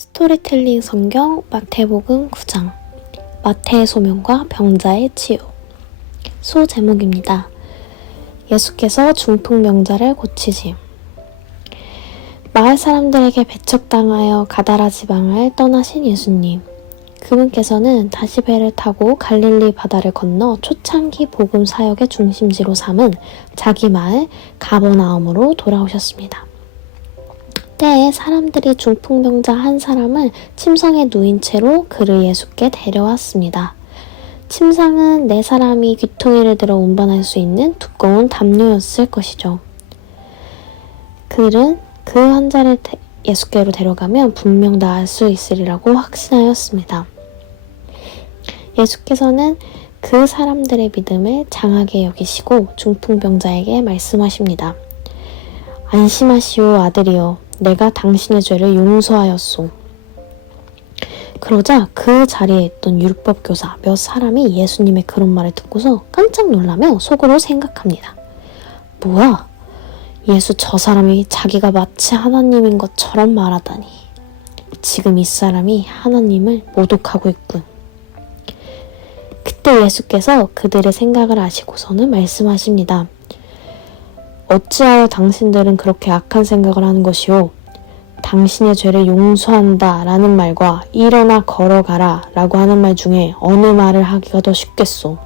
스토리텔링 성경 마태복음 9장 마태의 소명과 병자의 치유. 소제목입니다. 예수께서 중풍병자를 고치심. 마을 사람들에게 배척당하여 가다라 지방을 떠나신 예수님. 그분께서는 다시 배를 타고 갈릴리 바다를 건너 초창기 복음 사역의 중심지로 삼은 자기 마을 가버나움으로 돌아오셨습니다. 때에 사람들이 중풍병자 한 사람을 침상에 누인 채로 그를 예수께 데려왔습니다. 침상은 네 사람이 귀퉁이를 들어 운반할 수 있는 두꺼운 담요였을 것이죠. 그들은 그 환자를 예수께로 데려가면 분명 나을 수 있으리라고 확신하였습니다. 예수께서는 그 사람들의 믿음을 장하게 여기시고 중풍병자에게 말씀하십니다. 안심하시오 아들이여, 내가 당신의 죄를 용서하였소. 그러자 그 자리에 있던 율법교사 몇 사람이 예수님의 그런 말을 듣고서 깜짝 놀라며 속으로 생각합니다. 뭐야? 예수 저 사람이 자기가 마치 하나님인 것처럼 말하다니. 지금 이 사람이 하나님을 모독하고 있군. 그때 예수께서 그들의 생각을 아시고서는 말씀하십니다. 어찌하여 당신들은 그렇게 악한 생각을 하는 것이오? 당신의 죄를 용서한다 라는 말과 일어나 걸어가라 라고 하는 말 중에 어느 말을 하기가 더 쉽겠소?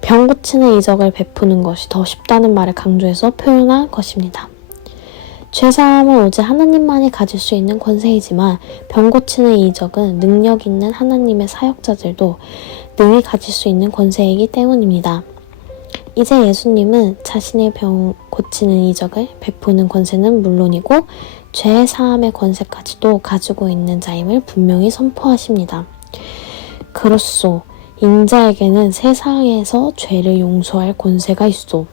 병 고치는 이적을 베푸는 것이 더 쉽다는 말을 강조해서 표현한 것입니다. 죄사함은 오직 하나님만이 가질 수 있는 권세이지만 병 고치는 이적은 능력 있는 하나님의 사역자들도 능히 가질 수 있는 권세이기 때문입니다. 이제 예수님은 자신의 병 고치는 이적을 베푸는 권세는 물론이고 죄 사함의 권세까지도 가지고 있는 자임을 분명히 선포하십니다. 그렇소. 인자에게는 세상에서 죄를 용서할 권세가 있소.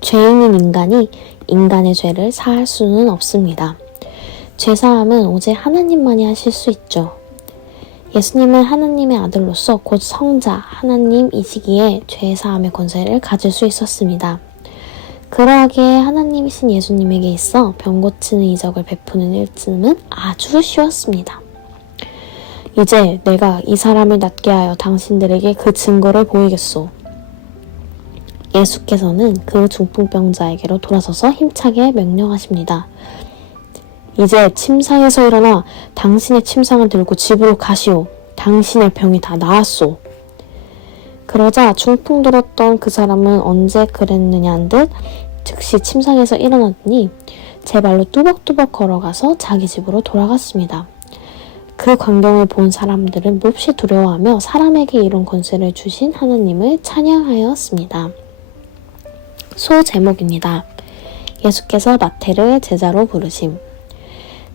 죄인인 인간이 인간의 죄를 사할 수는 없습니다. 죄사함은 오직 하나님만이 하실 수 있죠. 예수님은 하나님의 아들로서 곧 성자 하나님이시기에 죄사함의 권세를 가질 수 있었습니다. 그러하기에 하나님이신 예수님에게 있어 병 고치는 이적을 베푸는 일쯤은 아주 쉬웠습니다. 이제 내가 이 사람을 낫게 하여 당신들에게 그 증거를 보이겠소. 예수께서는 그 중풍병자에게로 돌아서서 힘차게 명령하십니다. 이제 침상에서 일어나 당신의 침상을 들고 집으로 가시오. 당신의 병이 다 나았소. 그러자 중풍 들었던 그 사람은 언제 그랬느냐 한 듯 즉시 침상에서 일어났더니 제 발로 뚜벅뚜벅 걸어가서 자기 집으로 돌아갔습니다. 그 광경을 본 사람들은 몹시 두려워하며 사람에게 이런 권세를 주신 하나님을 찬양하였습니다. 소제목입니다. 예수께서 마태를 제자로 부르심.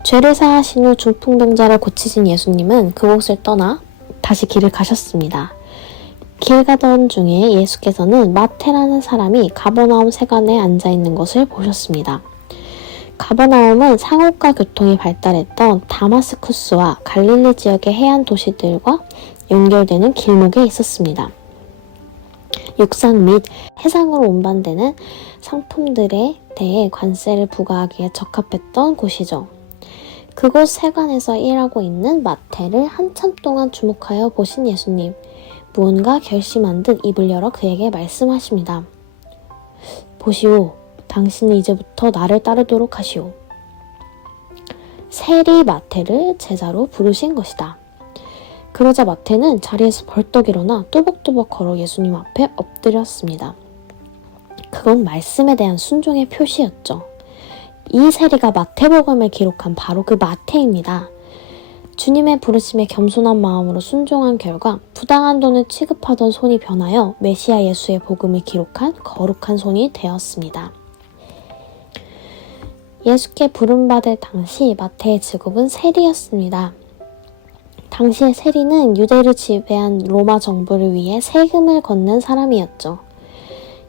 죄를 사하신 후 중풍병자를 고치신 예수님은 그곳을 떠나 다시 길을 가셨습니다. 길 가던 중에 예수께서는 마태라는 사람이 가버나움 세관에 앉아있는 것을 보셨습니다. 가버나움은 상업과 교통이 발달했던 다마스쿠스와 갈릴리 지역의 해안 도시들과 연결되는 길목에 있었습니다. 육상 및 해상으로 운반되는 상품들에 대해 관세를 부과하기에 적합했던 곳이죠. 그곳 세관에서 일하고 있는 마태를 한참 동안 주목하여 보신 예수님, 무언가 결심한 듯 입을 열어 그에게 말씀하십니다. 보시오, 당신은 이제부터 나를 따르도록 하시오. 세리 마태를 제자로 부르신 것이다. 그러자 마태는 자리에서 벌떡 일어나 뚜벅뚜벅 걸어 예수님 앞에 엎드렸습니다. 그건 말씀에 대한 순종의 표시였죠. 이 세리가 마태복음을 기록한 바로 그 마태입니다. 주님의 부르심에 겸손한 마음으로 순종한 결과 부당한 돈을 취급하던 손이 변하여 메시아 예수의 복음을 기록한 거룩한 손이 되었습니다. 예수께 부름받을 당시 마태의 직업은 세리였습니다. 당시의 세리는 유대를 지배한 로마 정부를 위해 세금을 걷는 사람이었죠.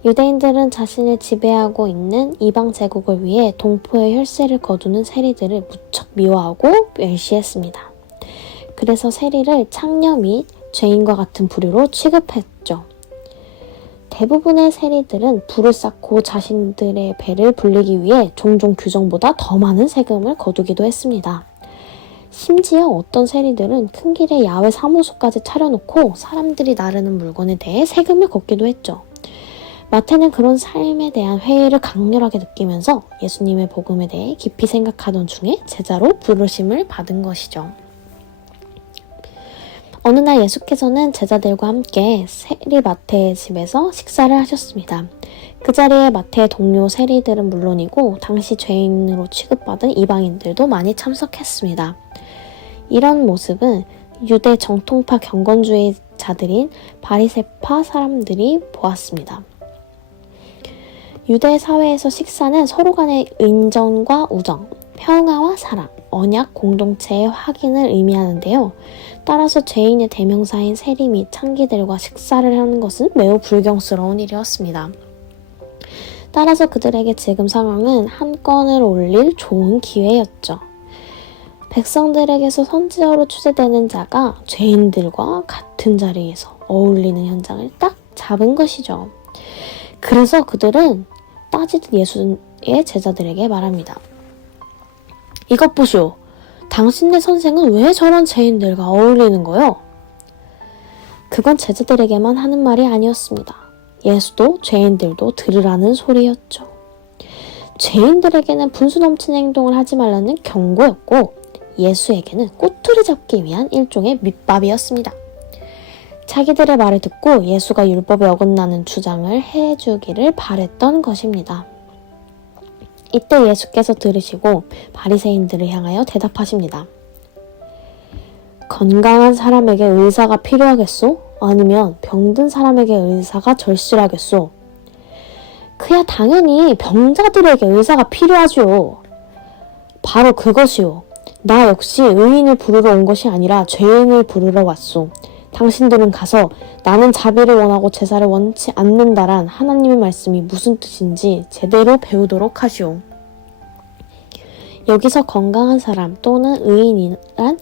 유대인들은 자신을 지배하고 있는 이방 제국을 위해 동포의 혈세를 거두는 세리들을 무척 미워하고 멸시했습니다. 그래서 세리를 창녀 및 죄인과 같은 부류로 취급했죠. 대부분의 세리들은 부를 쌓고 자신들의 배를 불리기 위해 종종 규정보다 더 많은 세금을 거두기도 했습니다. 심지어 어떤 세리들은 큰 길에 야외 사무소까지 차려놓고 사람들이 나르는 물건에 대해 세금을 걷기도 했죠. 마태는 그런 삶에 대한 회의를 강렬하게 느끼면서 예수님의 복음에 대해 깊이 생각하던 중에 제자로 부르심을 받은 것이죠. 어느 날 예수께서는 제자들과 함께 세리 마태의 집에서 식사를 하셨습니다. 그 자리에 마태의 동료 세리들은 물론이고 당시 죄인으로 취급받은 이방인들도 많이 참석했습니다. 이런 모습은 유대 정통파 경건주의자들인 바리새파 사람들이 보았습니다. 유대 사회에서 식사는 서로 간의 인정과 우정, 평화와 사랑, 언약 공동체의 확인을 의미하는데요. 따라서 죄인의 대명사인 세리 및 창기들과 식사를 하는 것은 매우 불경스러운 일이었습니다. 따라서 그들에게 지금 상황은 한 건을 올릴 좋은 기회였죠. 백성들에게서 선지자로 추대되는 자가 죄인들과 같은 자리에서 어울리는 현장을 딱 잡은 것이죠. 그래서 그들은 따지듯 예수의 제자들에게 말합니다. 이것 보시오. 당신네 선생은 왜 저런 죄인들과 어울리는 거요? 그건 제자들에게만 하는 말이 아니었습니다. 예수도 죄인들도 들으라는 소리였죠. 죄인들에게는 분수 넘치는 행동을 하지 말라는 경고였고 예수에게는 꼬투리 잡기 위한 일종의 밑밥이었습니다. 자기들의 말을 듣고 예수가 율법에 어긋나는 주장을 해주기를 바랬던 것입니다. 이때 예수께서 들으시고 바리새인들을 향하여 대답하십니다. 건강한 사람에게 의사가 필요하겠소? 아니면 병든 사람에게 의사가 절실하겠소? 그야 당연히 병자들에게 의사가 필요하죠. 바로 그것이요. 나 역시 의인을 부르러 온 것이 아니라 죄인을 부르러 왔소. 당신들은 가서 나는 자비를 원하고 제사를 원치 않는다란 하나님의 말씀이 무슨 뜻인지 제대로 배우도록 하시오. 여기서 건강한 사람 또는 의인이란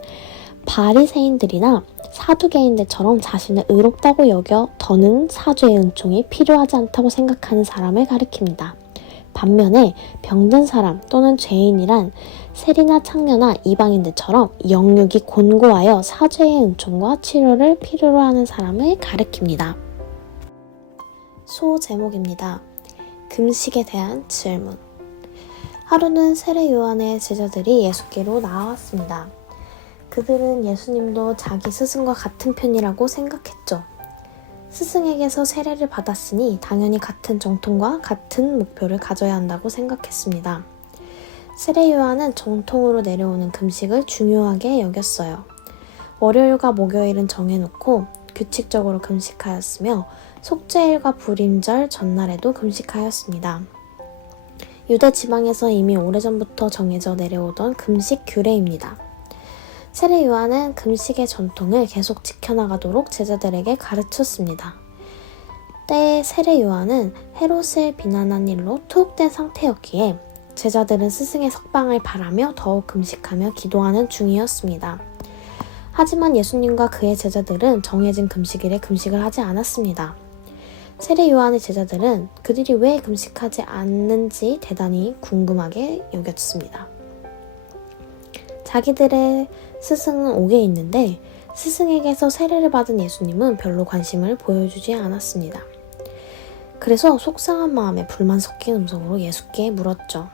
바리새인들이나 사두개인들처럼 자신을 의롭다고 여겨 더는 사죄의 은총이 필요하지 않다고 생각하는 사람을 가리킵니다. 반면에 병든 사람 또는 죄인이란 세리나 창녀나 이방인들처럼 영육이 곤고하여 사죄의 은총과 치료를 필요로 하는 사람을 가리킵니다. 소제목입니다. 금식에 대한 질문. 하루는 세례 요한의 제자들이 예수께로 나왔습니다. 그들은 예수님도 자기 스승과 같은 편이라고 생각했죠. 스승에게서 세례를 받았으니 당연히 같은 정통과 같은 목표를 가져야 한다고 생각했습니다. 세례 요한은 정통으로 내려오는 금식을 중요하게 여겼어요. 월요일과 목요일은 정해놓고 규칙적으로 금식하였으며 속죄일과 불임절 전날에도 금식하였습니다. 유대 지방에서 이미 오래전부터 정해져 내려오던 금식 규례입니다. 세례 요한은 금식의 전통을 계속 지켜나가도록 제자들에게 가르쳤습니다. 때에 세례 요한은 헤롯을 비난한 일로 투옥된 상태였기에 제자들은 스승의 석방을 바라며 더욱 금식하며 기도하는 중이었습니다. 하지만 예수님과 그의 제자들은 정해진 금식일에 금식을 하지 않았습니다. 세례 요한의 제자들은 그들이 왜 금식하지 않는지 대단히 궁금하게 여겼습니다. 자기들의 스승은 옥에 있는데 스승에게서 세례를 받은 예수님은 별로 관심을 보여주지 않았습니다. 그래서 속상한 마음에 불만 섞인 음성으로 예수께 물었죠.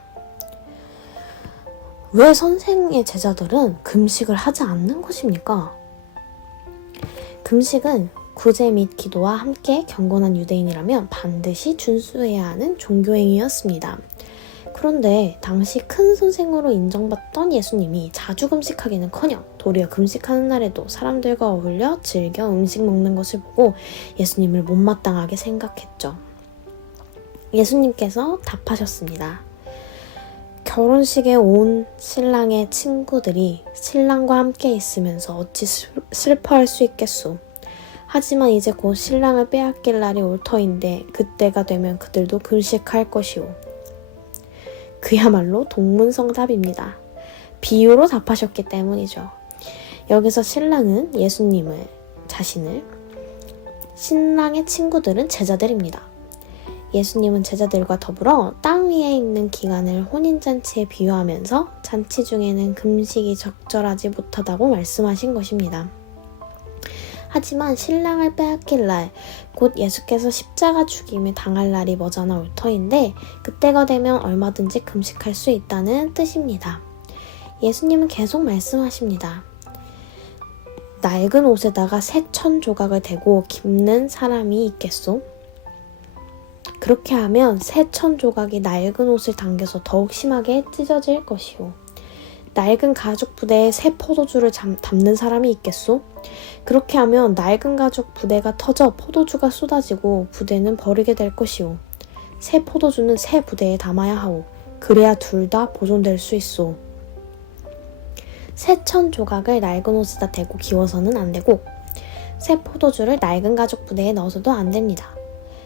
왜 선생의 제자들은 금식을 하지 않는 것입니까? 금식은 구제 및 기도와 함께 경건한 유대인이라면 반드시 준수해야 하는 종교행위였습니다. 그런데 당시 큰 선생으로 인정받던 예수님이 자주 금식하기는커녕 도리어 금식하는 날에도 사람들과 어울려 즐겨 음식 먹는 것을 보고 예수님을 못마땅하게 생각했죠. 예수님께서 답하셨습니다. 결혼식에 온 신랑의 친구들이 신랑과 함께 있으면서 어찌 슬퍼할 수 있겠소. 하지만 이제 곧 신랑을 빼앗길 날이 올 터인데 그때가 되면 그들도 금식할 것이오. 그야말로 동문성답입니다. 비유로 답하셨기 때문이죠. 여기서 신랑은 예수님을, 자신을, 신랑의 친구들은 제자들입니다. 예수님은 제자들과 더불어 땅 위에 있는 기간을 혼인잔치에 비유하면서 잔치 중에는 금식이 적절하지 못하다고 말씀하신 것입니다. 하지만 신랑을 빼앗길 날, 곧 예수께서 십자가 죽임을 당할 날이 머지않아 올 터인데 그때가 되면 얼마든지 금식할 수 있다는 뜻입니다. 예수님은 계속 말씀하십니다. 낡은 옷에다가 새 천 조각을 대고 깁는 사람이 있겠소? 그렇게 하면 새 천 조각이 낡은 옷을 당겨서 더욱 심하게 찢어질 것이요. 낡은 가죽 부대에 새 포도주를 담는 사람이 있겠소? 그렇게 하면 낡은 가죽 부대가 터져 포도주가 쏟아지고 부대는 버리게 될 것이요. 새 포도주는 새 부대에 담아야 하오. 그래야 둘 다 보존될 수 있소. 새 천 조각을 낡은 옷에다 대고 기워서는 안 되고 새 포도주를 낡은 가죽 부대에 넣어서도 안 됩니다.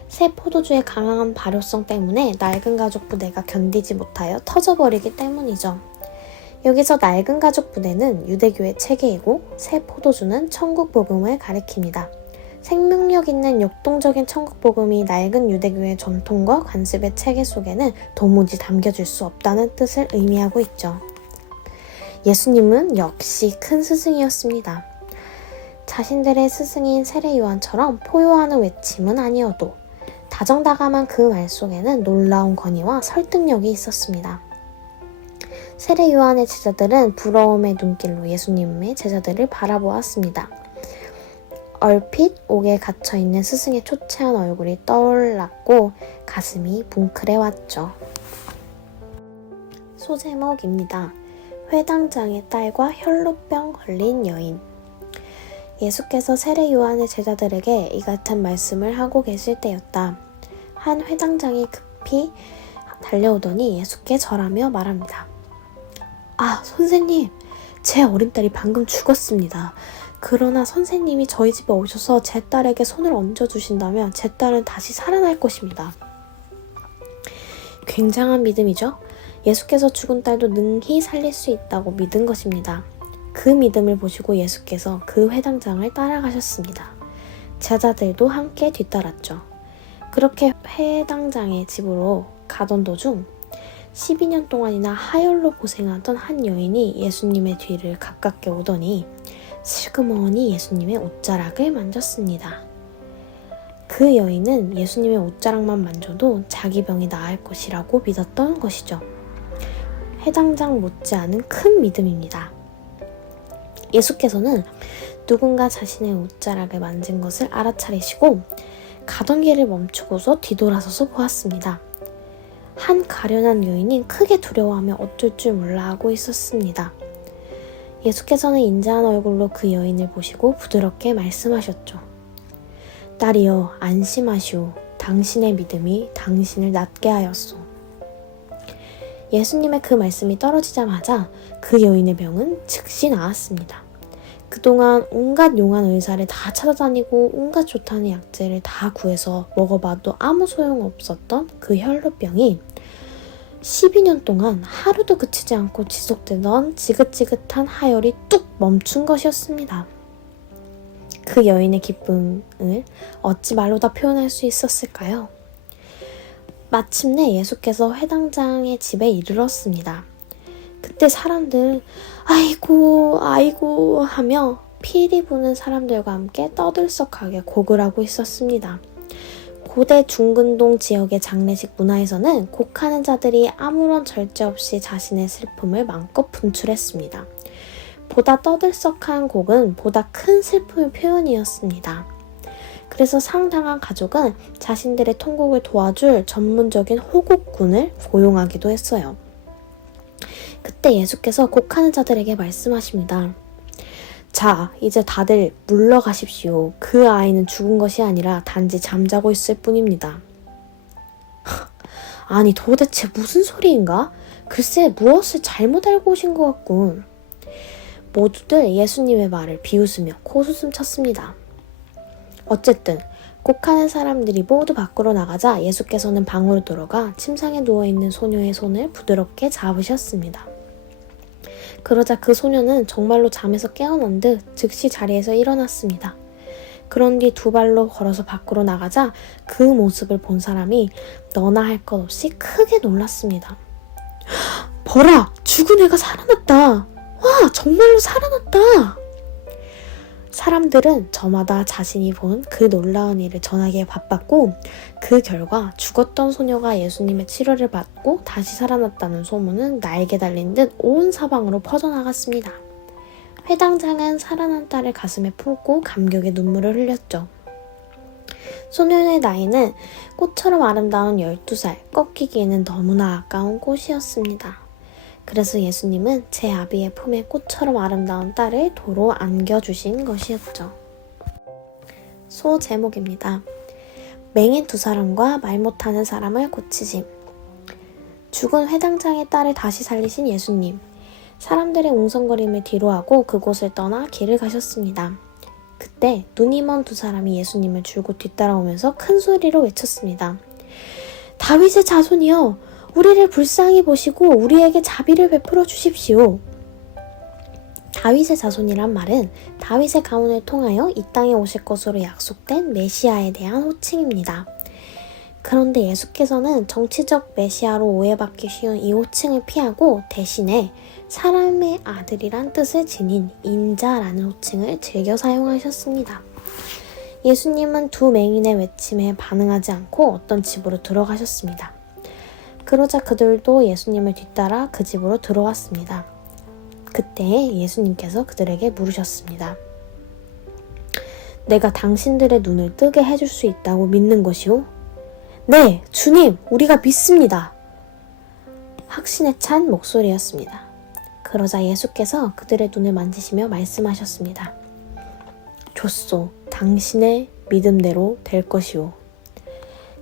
새 포도주의 강한 발효성 때문에 낡은 가죽 부대가 견디지 못하여 터져버리기 때문이죠. 여기서 낡은 가죽 부대는 유대교의 체계이고 새 포도주는 천국 복음을 가리킵니다. 생명력 있는 역동적인 천국 복음이 낡은 유대교의 전통과 관습의 체계 속에는 도무지 담겨질 수 없다는 뜻을 의미하고 있죠. 예수님은 역시 큰 스승이었습니다. 자신들의 스승인 세례 요한처럼 포효하는 외침은 아니어도 다정다감한 그 말 속에는 놀라운 권위와 설득력이 있었습니다. 세례 요한의 제자들은 부러움의 눈길로 예수님의 제자들을 바라보았습니다. 얼핏 옥에 갇혀있는 스승의 초췌한 얼굴이 떠올랐고 가슴이 뭉클해왔죠. 소제목입니다. 회당장의 딸과 혈루병 걸린 여인. 예수께서 세례 요한의 제자들에게 이 같은 말씀을 하고 계실 때였다. 한 회당장이 급히 달려오더니 예수께 절하며 말합니다. 아, 선생님, 제 어린 딸이 방금 죽었습니다. 그러나 선생님이 저희 집에 오셔서 제 딸에게 손을 얹어주신다면 제 딸은 다시 살아날 것입니다. 굉장한 믿음이죠? 예수께서 죽은 딸도 능히 살릴 수 있다고 믿은 것입니다. 그 믿음을 보시고 예수께서 그 회당장을 따라가셨습니다. 제자들도 함께 뒤따랐죠. 그렇게 회당장의 집으로 가던 도중 12년 동안이나 하혈로 고생하던 한 여인이 예수님의 뒤를 가깝게 오더니 슬그머니 예수님의 옷자락을 만졌습니다. 그 여인은 예수님의 옷자락만 만져도 자기 병이 나을 것이라고 믿었던 것이죠. 회당장 못지않은 큰 믿음입니다. 예수께서는 누군가 자신의 옷자락을 만진 것을 알아차리시고 가던 길을 멈추고서 뒤돌아서서 보았습니다. 한 가련한 여인이 크게 두려워하며 어쩔 줄 몰라 하고 있었습니다. 예수께서는 인자한 얼굴로 그 여인을 보시고 부드럽게 말씀하셨죠. 딸이여, 안심하시오. 당신의 믿음이 당신을 낫게 하였소. 예수님의 그 말씀이 떨어지자마자 그 여인의 병은 즉시 나았습니다. 그동안 온갖 용한 의사를 다 찾아다니고 온갖 좋다는 약재를 다 구해서 먹어봐도 아무 소용없었던 그 혈루병이 12년 동안 하루도 그치지 않고 지속되던 지긋지긋한 하혈이 뚝 멈춘 것이었습니다. 그 여인의 기쁨을 어찌 말로 다 표현할 수 있었을까요? 마침내 예수께서 회당장의 집에 이르렀습니다. 그때 사람들 아이고 아이고 하며 피리 부는 사람들과 함께 떠들썩하게 곡을 하고 있었습니다. 고대 중근동 지역의 장례식 문화에서는 곡하는 자들이 아무런 절제 없이 자신의 슬픔을 마음껏 분출했습니다. 보다 떠들썩한 곡은 보다 큰 슬픔의 표현이었습니다. 그래서 상당한 가족은 자신들의 통곡을 도와줄 전문적인 호곡군을 고용하기도 했어요. 그때 예수께서 곡하는 자들에게 말씀하십니다. 자, 이제 다들 물러가십시오. 그 아이는 죽은 것이 아니라 단지 잠자고 있을 뿐입니다. 아니, 도대체 무슨 소리인가? 글쎄, 무엇을 잘못 알고 오신 것 같군. 모두들 예수님의 말을 비웃으며 코웃음 쳤습니다. 어쨌든 곡하는 사람들이 모두 밖으로 나가자 예수께서는 방으로 들어가 침상에 누워있는 소녀의 손을 부드럽게 잡으셨습니다. 그러자 그 소녀는 정말로 잠에서 깨어난 듯 즉시 자리에서 일어났습니다. 그런 뒤 두 발로 걸어서 밖으로 나가자 그 모습을 본 사람이 너나 할 것 없이 크게 놀랐습니다. 보라! 죽은 애가 살아났다! 와! 정말로 살아났다! 사람들은 저마다 자신이 본 그 놀라운 일을 전하기에 바빴고 그 결과 죽었던 소녀가 예수님의 치료를 받고 다시 살아났다는 소문은 날개 달린 듯 온 사방으로 퍼져나갔습니다. 회당장은 살아난 딸을 가슴에 품고 감격의 눈물을 흘렸죠. 소녀의 나이는 꽃처럼 아름다운 12살, 꺾이기에는 너무나 아까운 꽃이었습니다. 그래서 예수님은 제 아비의 품에 꽃처럼 아름다운 딸을 도로 안겨주신 것이었죠. 소 제목입니다. 맹인 두 사람과 말 못하는 사람을 고치심. 죽은 회당장의 딸을 다시 살리신 예수님. 사람들의 웅성거림을 뒤로하고 그곳을 떠나 길을 가셨습니다. 그때 눈이 먼 두 사람이 예수님을 줄곧 뒤따라오면서 큰 소리로 외쳤습니다. 다윗의 자손이여! 우리를 불쌍히 보시고 우리에게 자비를 베풀어 주십시오. 다윗의 자손이란 말은 다윗의 가문을 통하여 이 땅에 오실 것으로 약속된 메시아에 대한 호칭입니다. 그런데 예수께서는 정치적 메시아로 오해받기 쉬운 이 호칭을 피하고 대신에 사람의 아들이란 뜻을 지닌 인자라는 호칭을 즐겨 사용하셨습니다. 예수님은 두 맹인의 외침에 반응하지 않고 어떤 집으로 들어가셨습니다. 그러자 그들도 예수님을 뒤따라 그 집으로 들어왔습니다. 그때 예수님께서 그들에게 물으셨습니다. 내가 당신들의 눈을 뜨게 해줄 수 있다고 믿는 것이오? 네, 주님, 우리가 믿습니다. 확신에 찬 목소리였습니다. 그러자 예수께서 그들의 눈을 만지시며 말씀하셨습니다. 좋소, 당신의 믿음대로 될 것이오.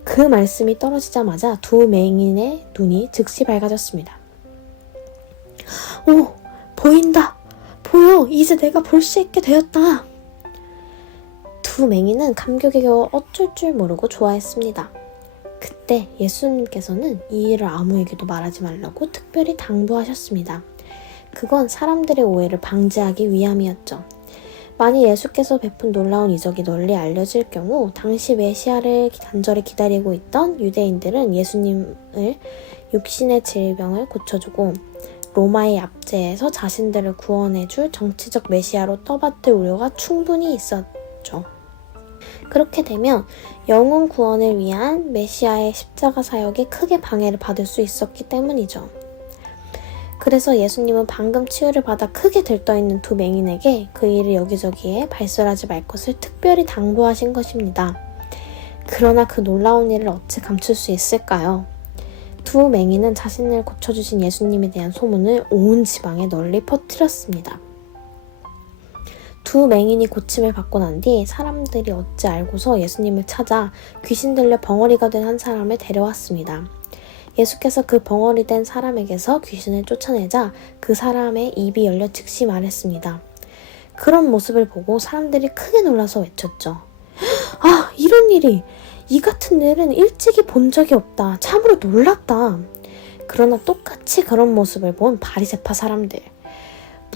그 말씀이 떨어지자마자 두 맹인의 눈이 즉시 밝아졌습니다. 오, 보인다! 보여! 이제 내가 볼 수 있게 되었다! 두 맹인은 감격에 겨워 어쩔 줄 모르고 좋아했습니다. 그때 예수님께서는 이 일을 아무에게도 말하지 말라고 특별히 당부하셨습니다. 그건 사람들의 오해를 방지하기 위함이었죠. 만일 예수께서 베푼 놀라운 이적이 널리 알려질 경우 당시 메시아를 간절히 기다리고 있던 유대인들은 예수님을 육신의 질병을 고쳐주고 로마의 압제에서 자신들을 구원해줄 정치적 메시아로 떠받들 우려가 충분히 있었죠. 그렇게 되면 영혼 구원을 위한 메시아의 십자가 사역이 크게 방해를 받을 수 있었기 때문이죠. 그래서 예수님은 방금 치유를 받아 크게 들떠있는 두 맹인에게 그 일을 여기저기에 발설하지 말 것을 특별히 당부하신 것입니다. 그러나 그 놀라운 일을 어찌 감출 수 있을까요? 두 맹인은 자신을 고쳐주신 예수님에 대한 소문을 온 지방에 널리 퍼뜨렸습니다. 두 맹인이 고침을 받고 난 뒤 사람들이 어찌 알고서 예수님을 찾아 귀신 들려 벙어리가 된 한 사람을 데려왔습니다. 예수께서 그 벙어리 된 사람에게서 귀신을 쫓아내자 그 사람의 입이 열려 즉시 말했습니다. 그런 모습을 보고 사람들이 크게 놀라서 외쳤죠. 아, 이런 일이! 이 같은 일은 일찍이 본 적이 없다. 참으로 놀랐다. 그러나 똑같이 그런 모습을 본 바리새파 사람들.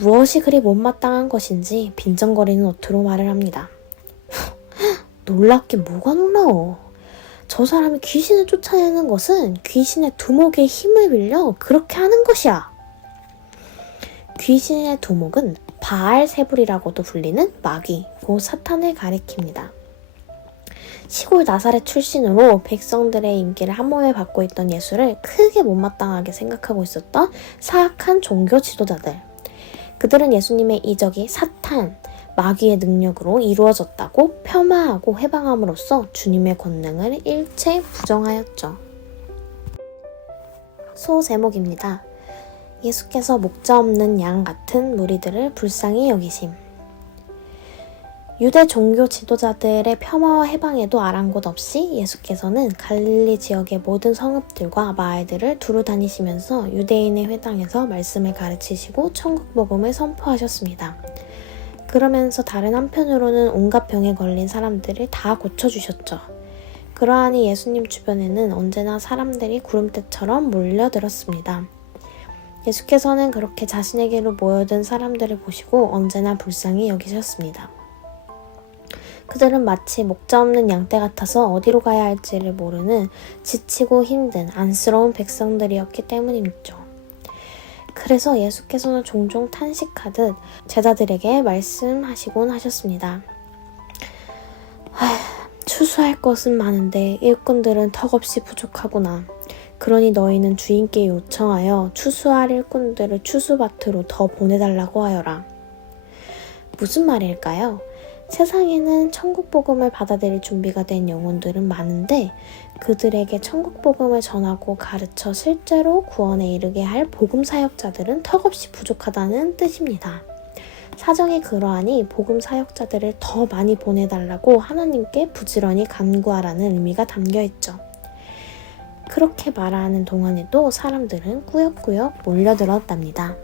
무엇이 그리 못마땅한 것인지 빈정거리는 어투로 말을 합니다. 놀랍게 뭐가 놀라워. 저 사람이 귀신을 쫓아내는 것은 귀신의 두목의 힘을 빌려 그렇게 하는 것이야. 귀신의 두목은 바알세불이라고도 불리는 마귀, 곧 사탄을 가리킵니다. 시골 나사렛 출신으로 백성들의 인기를 한몸에 받고 있던 예수를 크게 못마땅하게 생각하고 있었던 사악한 종교 지도자들. 그들은 예수님의 이적이 사탄, 마귀의 능력으로 이루어졌다고 폄하하고 해방함으로써 주님의 권능을 일체 부정하였죠. 소 제목입니다. 예수께서 목자 없는 양 같은 무리들을 불쌍히 여기심. 유대 종교 지도자들의 폄하와 해방에도 아랑곳 없이 예수께서는 갈릴리 지역의 모든 성읍들과 마을들을 두루 다니시면서 유대인의 회당에서 말씀을 가르치시고 천국 복음을 선포하셨습니다. 그러면서 다른 한편으로는 온갖 병에 걸린 사람들을 다 고쳐주셨죠. 그러하니 예수님 주변에는 언제나 사람들이 구름대처럼 몰려들었습니다. 예수께서는 그렇게 자신에게로 모여든 사람들을 보시고 언제나 불쌍히 여기셨습니다. 그들은 마치 목자 없는 양떼 같아서 어디로 가야 할지를 모르는 지치고 힘든 안쓰러운 백성들이었기 때문이죠. 그래서 예수께서는 종종 탄식하듯 제자들에게 말씀하시곤 하셨습니다. 추수할 것은 많은데 일꾼들은 턱없이 부족하구나. 그러니 너희는 주인께 요청하여 추수할 일꾼들을 추수밭으로 더 보내달라고 하여라. 무슨 말일까요? 세상에는 천국 복음을 받아들일 준비가 된 영혼들은 많은데 그들에게 천국 복음을 전하고 가르쳐 실제로 구원에 이르게 할 복음 사역자들은 턱없이 부족하다는 뜻입니다. 사정이 그러하니 복음 사역자들을 더 많이 보내달라고 하나님께 부지런히 간구하라는 의미가 담겨 있죠. 그렇게 말하는 동안에도 사람들은 꾸역꾸역 몰려들었답니다.